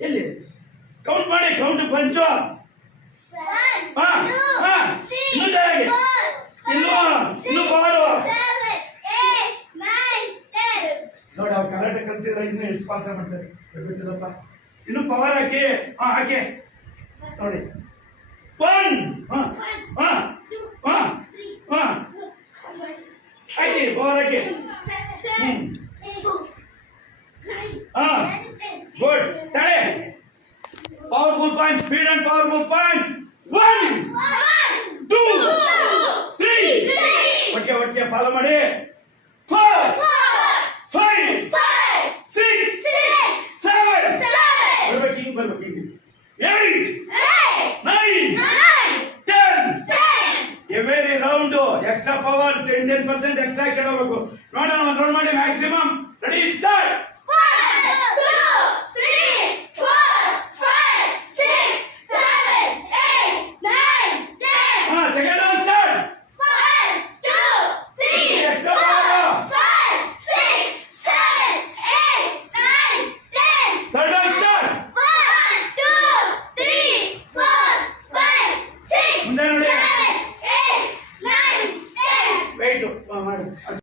ಎಲ್ಲಿ ಕೌಂಟ್ ಮಾಡಿ ಕೌಂಟ್ ಪಂಚು ಇನ್ನು ಚೆನ್ನಾಗಿ ಇನ್ನು ಪವರು ನೋಡಿ ಅವ್ರು ಕರಾಟೆ ಕಲ್ತಿದ್ರೆ ಇನ್ನು ಎಷ್ಟು ಪಾಠ ಮಾಡ್ತಾರೆ ಗೊತ್ತಿಲ್ಲಪ್ಪ. ಇನ್ನು ಪವರ್ ಹಾಕಿ ಹಾಕಿ ನೋಡಿ 1 ಹಾಕಿ ಪವರ್ ಹಾಕಿ ಗುಡ್ ತಲೆ powerful punch speed and powerful punch 1 2 3 ಒಟ್ಟಿಗೆ ಫಾಲೋ ಮಾಡಿ 4 5 6 7 ಬರ್ಬೇಕು 8 9 10 every round extra power 10% extra ಕೇಳಬೇಕು. ನೋಡೋಣ ರೌಂಡ್ ಮಾಡಿ ಮ್ಯಾಕ್ಸಿಮಮ್ ರೆಡಿ ಸ್ಟಾರ್ಟ್. ವೆಯ್ಟ್ ಮಾಡಿ